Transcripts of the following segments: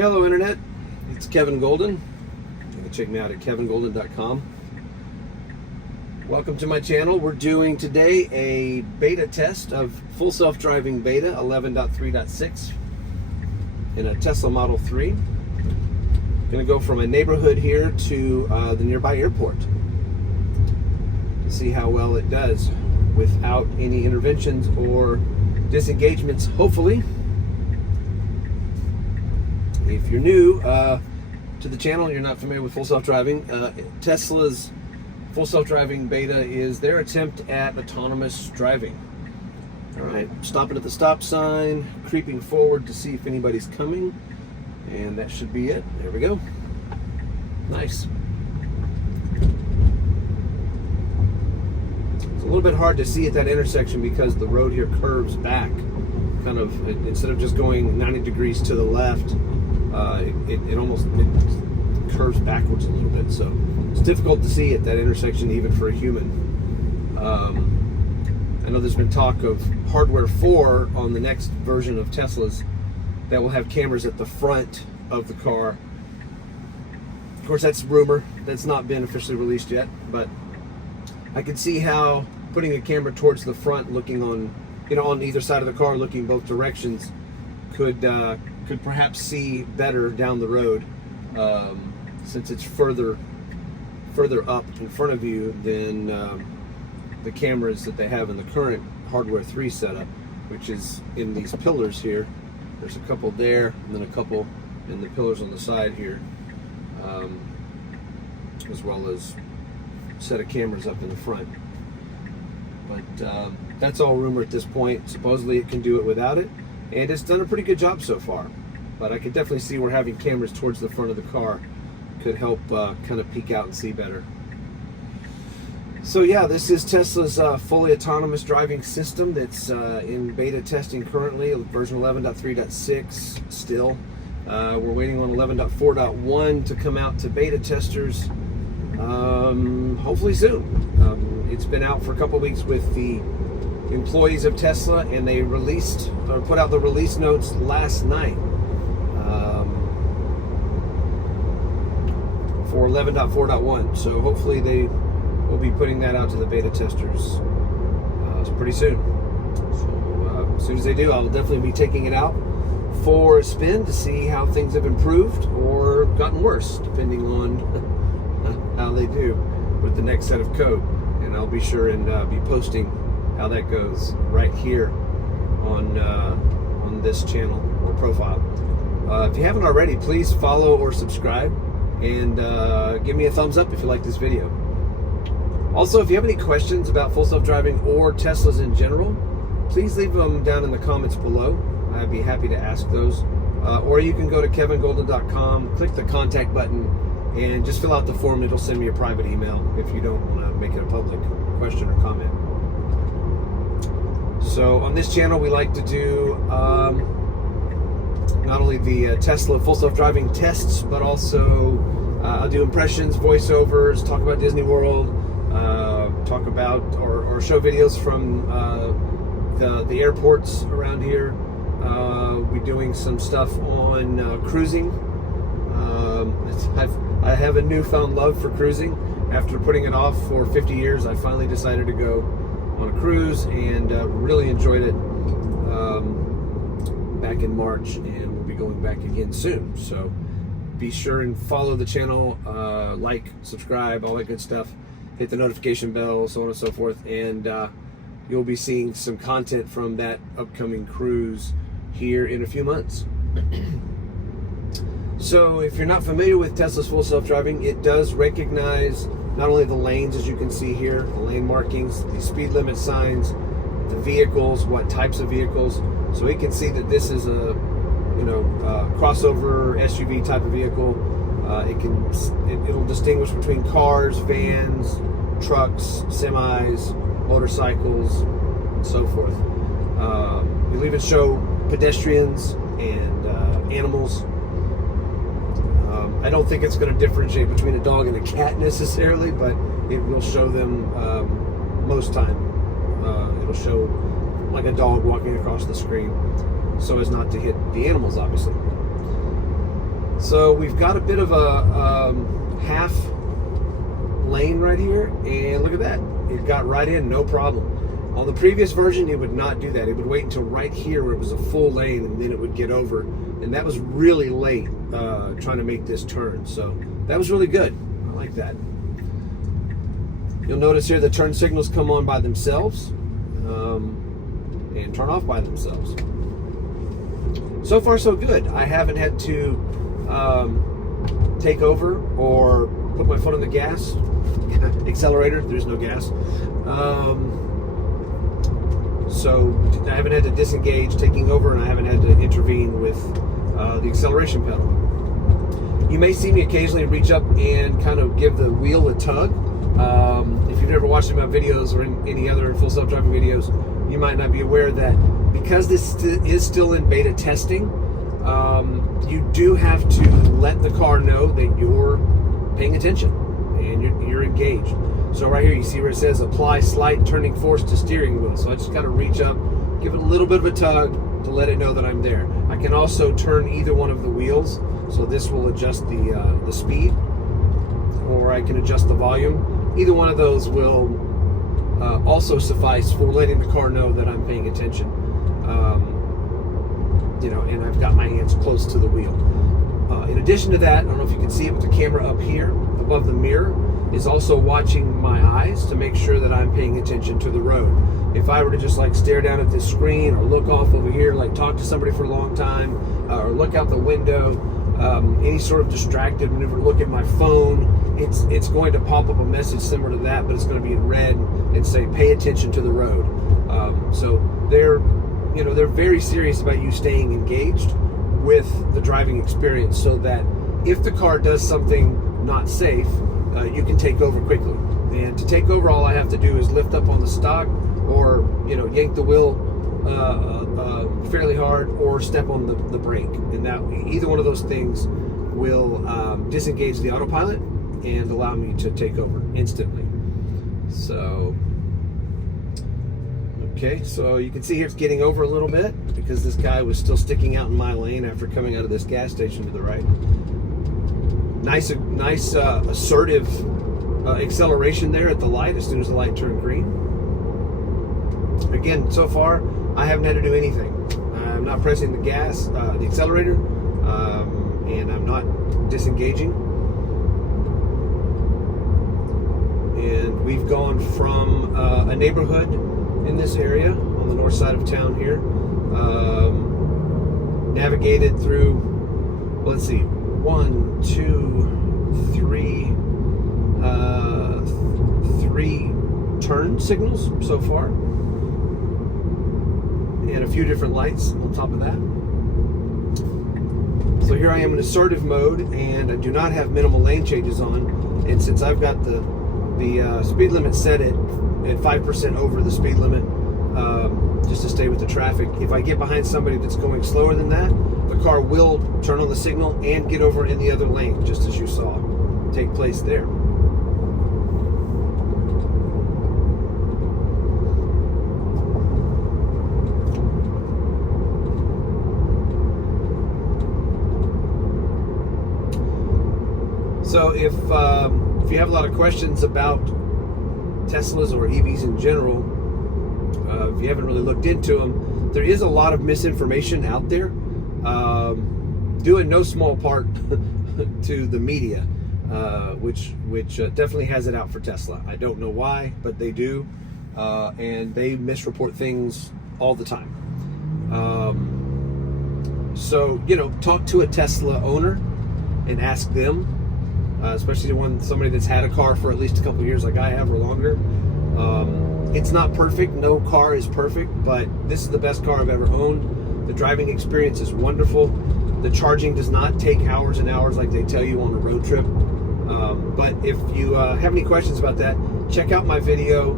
Hello Internet, it's Kevin Golden. You can check me out at kevingolden.com. Welcome to my channel. We're doing today a beta test of full self-driving beta 11.3.6 in a Tesla Model 3. Going to go from a neighborhood here to the nearby airport to see how well it does without any interventions or disengagements, hopefully. If you're new to the channel and you're not familiar with full self-driving, Tesla's full self-driving beta is their attempt at autonomous driving. All right, stopping at the stop sign, creeping forward to see if anybody's coming, and that should be it. There we go. Nice. It's a little bit hard to see at that intersection because the road here curves back, kind of, instead of just going 90 degrees to the left, it almost curves backwards a little bit, so it's difficult to see at that intersection even for a human. I know there's been talk of hardware 4 on the next version of Teslas that will have cameras at the front of the car. Of course, that's rumor. That's not been officially released yet, but I could see how putting a camera towards the front, looking on, on either side of the car, looking both directions, could perhaps see better down the road, since it's further up in front of you than the cameras that they have in the current hardware 3 setup, which is in these pillars here. There's a couple there, and then a couple in the pillars on the side here, as well as a set of cameras up in the front. But that's all rumor at this point. Supposedly it can do it without it, and it's done a pretty good job so far. But I could definitely see where having cameras towards the front of the car could help kind of peek out and see better. So yeah, this is Tesla's fully autonomous driving system that's in beta testing currently, version 11.3.6 still. We're waiting on 11.4.1 to come out to beta testers, hopefully soon. It's been out for a couple weeks with the employees of Tesla, and they put out the release notes last night for 11.4.1. So hopefully they will be putting that out to the beta testers pretty soon. So as soon as they do, I'll definitely be taking it out for a spin to see how things have improved or gotten worse, depending on how they do with the next set of code. And I'll be sure and be posting how that goes right here on this channel or profile. If you haven't already, please follow or subscribe, and give me a thumbs up if you like this video. Also, if you have any questions about full self-driving or Teslas in general, please leave them down in the comments below. I'd be happy to ask those. Or you can go to kevingolden.com, click the contact button, and just fill out the form. It'll send me a private email if you don't want to make it a public question or comment. So on this channel, we like to do not only the Tesla full self-driving tests, but also I'll do impressions, voiceovers, talk about Disney World, talk about or show videos from the airports around here. We're doing some stuff on cruising. I have a newfound love for cruising. After putting it off for 50 years, I finally decided to go on a cruise, and really enjoyed it back in March, and we'll be going back again soon. So be sure and follow the channel, like, subscribe, all that good stuff. Hit the notification bell, so on and so forth, and you'll be seeing some content from that upcoming cruise here in a few months. So if you're not familiar with Tesla's full self-driving, it does recognize not only the lanes, as you can see here, the lane markings, the speed limit signs, the vehicles, what types of vehicles. So it can see that this is a crossover SUV type of vehicle. It'll distinguish between cars, vans, trucks, semis, motorcycles, and so forth. It'll even show pedestrians and animals. I don't think it's going to differentiate between a dog and a cat necessarily, but it will show them most time. It'll show like a dog walking across the screen so as not to hit the animals, obviously. So we've got a bit of a half lane right here, and look at that. It got right in, no problem. On the previous version, it would not do that. It would wait until right here where it was a full lane, and then it would get over. And that was really late trying to make this turn. So that was really good. I like that. You'll notice here the turn signals come on by themselves and turn off by themselves. So far, so good. I haven't had to take over or put my foot on the gas. Accelerator, there's no gas. So I haven't had to disengage taking over, and I haven't had to intervene with the acceleration pedal. You may see me occasionally reach up and kind of give the wheel a tug. If you've never watched my videos or any other full self-driving videos, you might not be aware that because this is still in beta testing, you do have to let the car know that you're paying attention and you're engaged. So right here you see where it says apply slight turning force to steering wheel. So I just got to reach up, give it a little bit of a tug to let it know that I'm there. I can also turn either one of the wheels, so this will adjust the speed, or I can adjust the volume. Either one of those will also suffice for letting the car know that I'm paying attention. And I've got my hands close to the wheel. In addition to that, I don't know if you can see it, but the camera up here above the mirror is also watching my eyes to make sure that I'm paying attention to the road. If I were to just like stare down at this screen or look off over here, like talk to somebody for a long time, or look out the window, any sort of distracted maneuver, look at my phone, it's going to pop up a message similar to that, but it's going to be in red and say pay attention to the road. So they're very serious about you staying engaged with the driving experience, so that if the car does something not safe, you can take over quickly. And to take over, all I have to do is lift up on the stock, or yank the wheel fairly hard, or step on the brake, and that either one of those things will disengage the autopilot and allow me to take over instantly. So okay, so you can see here it's getting over a little bit because this guy was still sticking out in my lane after coming out of this gas station to the right. Nice assertive acceleration there at the light as soon as the light turned green. Again, so far I haven't had to do anything. I'm not pressing the gas, the accelerator, and I'm not disengaging. And we've gone from a neighborhood in this area on the north side of town here, navigated through, let's see, 1, 2, 3, 3 turn signals so far, and a few different lights on top of that. So here I am in assertive mode, and I do not have minimal lane changes on, and since I've got the speed limit set at 5% over the speed limit, just to stay with the traffic, if I get behind somebody that's going slower than that, the car will turn on the signal and get over in the other lane, just as you saw take place there. So if you have a lot of questions about Teslas or EVs in general, if you haven't really looked into them, there is a lot of misinformation out there, due in no small part to the media, which definitely has it out for Tesla. I don't know why, but they do, and they misreport things all the time. So talk to a Tesla owner and ask them, especially somebody that's had a car for at least a couple of years like I have or longer. It's not perfect. No car is perfect, but this is the best car I've ever owned. The driving experience is wonderful. The charging does not take hours and hours like they tell you on a road trip. But if you have any questions about that, check out my video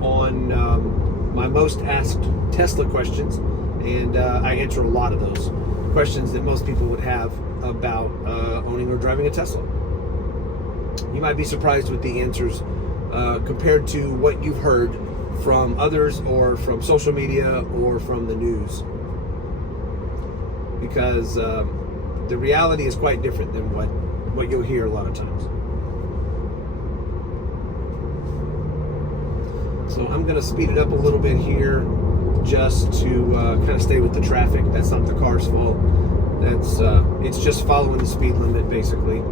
on my most asked Tesla questions, and I answer a lot of those questions that most people would have about owning or driving a Tesla. You might be surprised with the answers compared to what you've heard from others, or from social media, or from the news, because the reality is quite different than what you'll hear a lot of times. So I'm going to speed it up a little bit here just to kind of stay with the traffic. That's not the car's fault. That's it's just following the speed limit basically.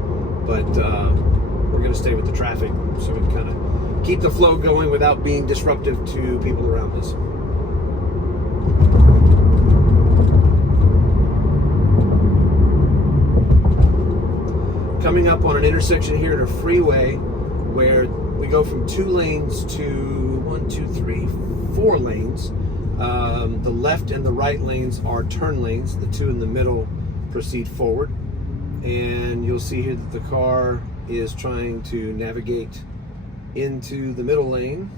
But we're going to stay with the traffic so we can kind of keep the flow going without being disruptive to people around us. Coming up on an intersection here at a freeway where we go from 2 lanes to 1, 2, 3, 4 lanes. The left and the right lanes are turn lanes. The 2 in the middle proceed forward. And you'll see here that the car is trying to navigate into the middle lane.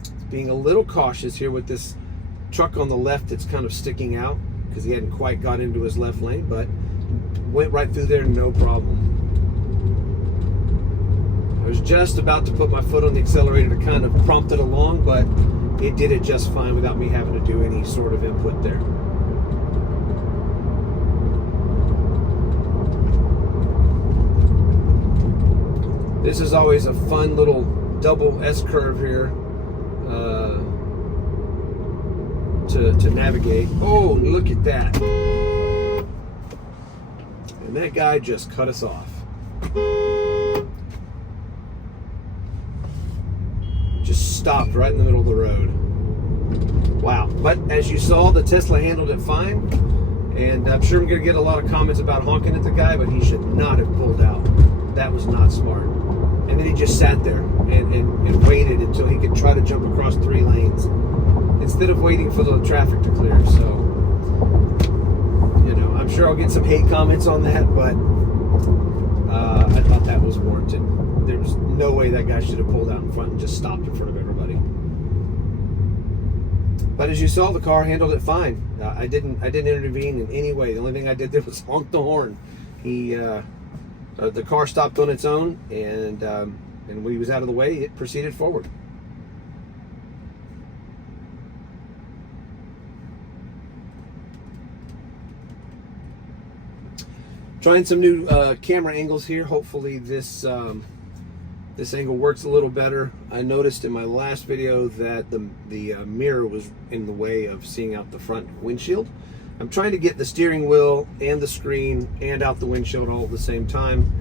It's being a little cautious here with this truck on the left that's kind of sticking out because he hadn't quite got into his left lane, but went right through there, no problem. I was just about to put my foot on the accelerator to kind of prompt it along, but it did it just fine without me having to do any sort of input there. This is always a fun little double S-curve here to navigate. Oh, look at that. And that guy just cut us off. Just stopped right in the middle of the road. Wow. But as you saw, the Tesla handled it fine. And I'm sure I'm going to get a lot of comments about honking at the guy, but he should not have pulled out. That was not smart. And then he just sat there and waited until he could try to jump across 3 lanes instead of waiting for the traffic to clear. So, you know, I'm sure I'll get some hate comments on that, but I thought that was warranted. There was no way that guy should have pulled out in front and just stopped in front of everybody. But as you saw, the car handled it fine. I didn't intervene in any way. The only thing I did there was honk the horn. The car stopped on its own, and when he was out of the way, it proceeded forward. Trying some new camera angles here. Hopefully this angle works a little better. I noticed in my last video that the mirror was in the way of seeing out the front windshield. I'm trying to get the steering wheel and the screen and out the windshield all at the same time.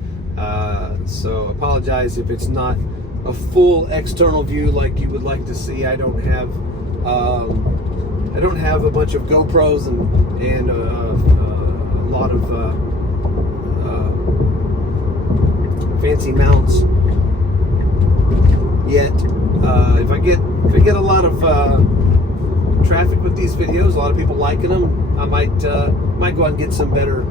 So apologize if it's not a full external view like you would like to see. I don't have a bunch of GoPros and a lot of fancy mounts yet. If I get a lot of traffic with these videos, a lot of people liking them, I might go out and get some better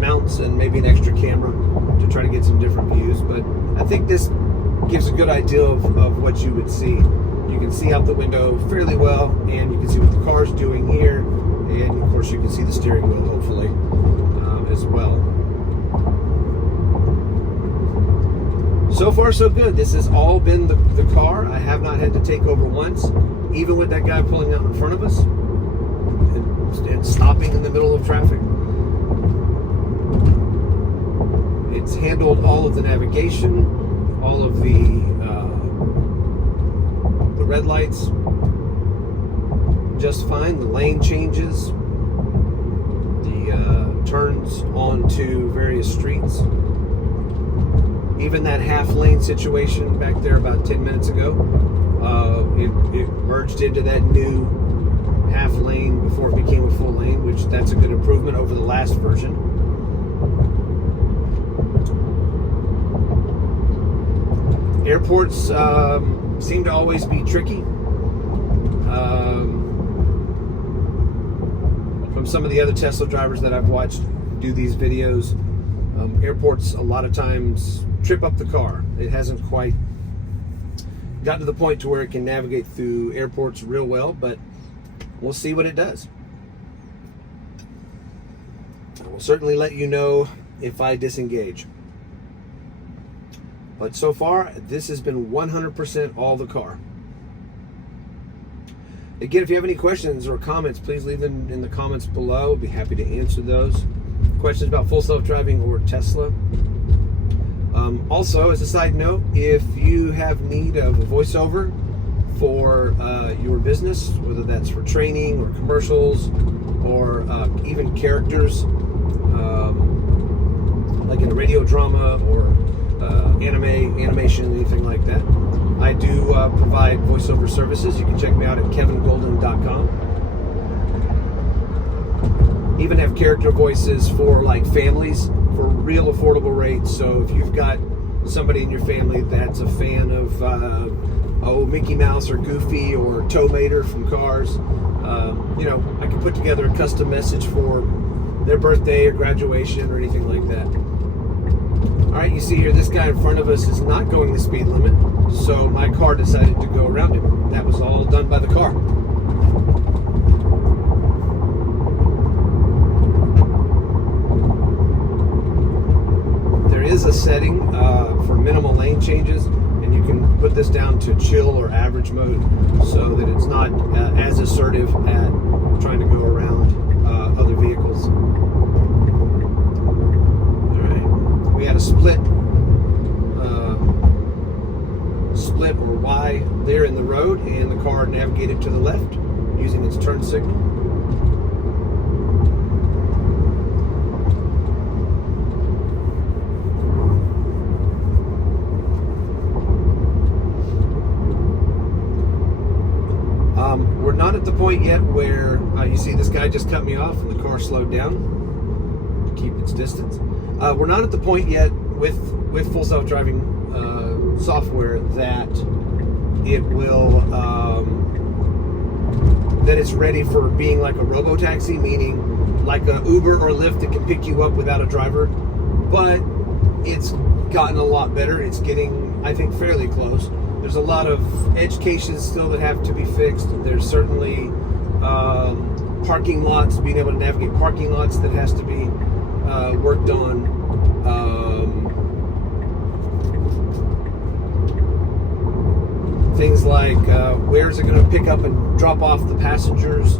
mounts and maybe an extra camera to try to get some different views. But I think this gives a good idea of what you would see. You can see out the window fairly well, and you can see what the car's doing here, and of course you can see the steering wheel hopefully as well. So far so good. This has all been the car. I have not had to take over once, even with that guy pulling out in front of us and stopping in the middle of traffic. It's handled all of the navigation, all of the red lights just fine. The lane changes, the turns onto various streets. Even that half lane situation back there about 10 minutes ago, it merged into that new half lane before it became a full lane, which that's a good improvement over the last version. Airports seem to always be tricky. From some of the other Tesla drivers that I've watched do these videos, airports a lot of times trip up the car. It hasn't quite gotten to the point to where it can navigate through airports real well, but we'll see what it does. I will certainly let you know if I disengage. But so far, this has been 100% all the car. Again, if you have any questions or comments, please leave them in the comments below. I'd be happy to answer those. Questions about full self-driving or Tesla. Also, as a side note, if you have need of a voiceover for your business, whether that's for training or commercials or even characters, like in a radio drama or animation, anything like that, I do provide voiceover services. You can check me out at kevingolden.com. Even have character voices for like families for real affordable rates. So if you've got somebody in your family that's a fan of Mickey Mouse or Goofy or Tow Mater from Cars, I can put together a custom message for their birthday or graduation or anything like that. All right, you see here, this guy in front of us is not going the speed limit, so my car decided to go around him. That was all done by the car. There is a setting for minimal lane changes, and you can put this down to chill or average mode so that it's not as assertive at trying to go around other vehicles. We had a split or Y there in the road, and the car navigated to the left using its turn signal. We're not at the point yet where you see this guy just cut me off and the car slowed down to keep its distance. We're not at the point yet with full self-driving software that it will that it's ready for being like a robo-taxi, meaning like a Uber or Lyft that can pick you up without a driver. But it's gotten a lot better. It's getting, I think, fairly close. There's a lot of edge cases still that have to be fixed. There's certainly parking lots, being able to navigate parking lots that has to be worked on. Things like where is it going to pick up and drop off the passengers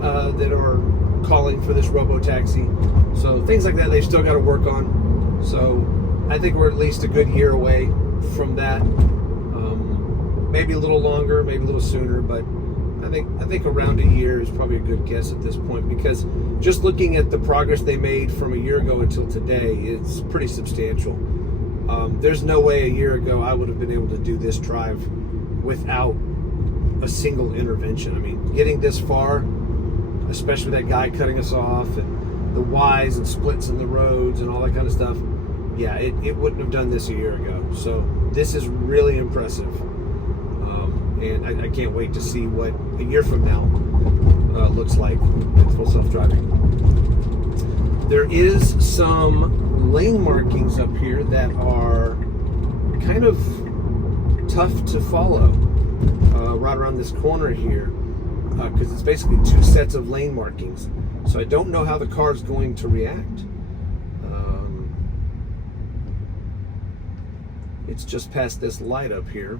that are calling for this robo-taxi. So things like that they've still got to work on. So I think we're at least a good year away from that. Maybe a little longer, maybe a little sooner, but I think around a year is probably a good guess at this point, because just looking at the progress they made from a year ago until today, it's pretty substantial. There's no way a year ago I would have been able to do this drive without a single intervention. I mean, getting this far, especially with that guy cutting us off and the Ys and splits in the roads and all that kind of stuff, yeah, it wouldn't have done this a year ago. So this is really impressive. And I can't wait to see what a year from now looks like with full self-driving. There is some lane markings up here that are kind of tough to follow right around this corner here, because it's basically two sets of lane markings. So I don't know how the car is going to react. It's just past this light up here.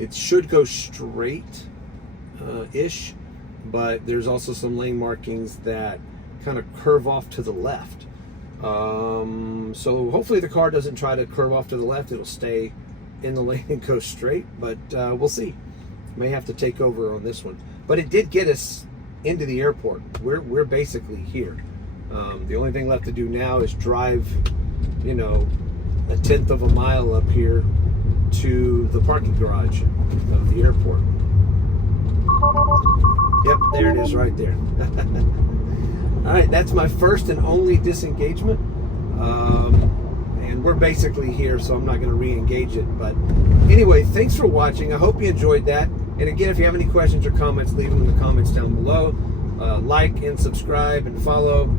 It should go straight-ish, but there's also some lane markings that kind of curve off to the left. So hopefully the car doesn't try to curve off to the left. It'll stay in the lane and go straight, but we'll see. May have to take over on this one. But it did get us into the airport. We're basically here. The only thing left to do now is drive, a 1/10 of a mile up here to the parking garage of the airport. Yep, there it is right there. All right, that's my first and only disengagement. And we're basically here, so I'm not going to re-engage it. But anyway, thanks for watching. I hope you enjoyed that. And again, if you have any questions or comments, leave them in the comments down below. Like and subscribe and follow.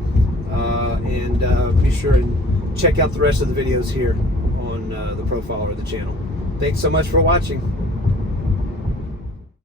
And be sure and check out the rest of the videos here on the profile or the channel. Thanks so much for watching.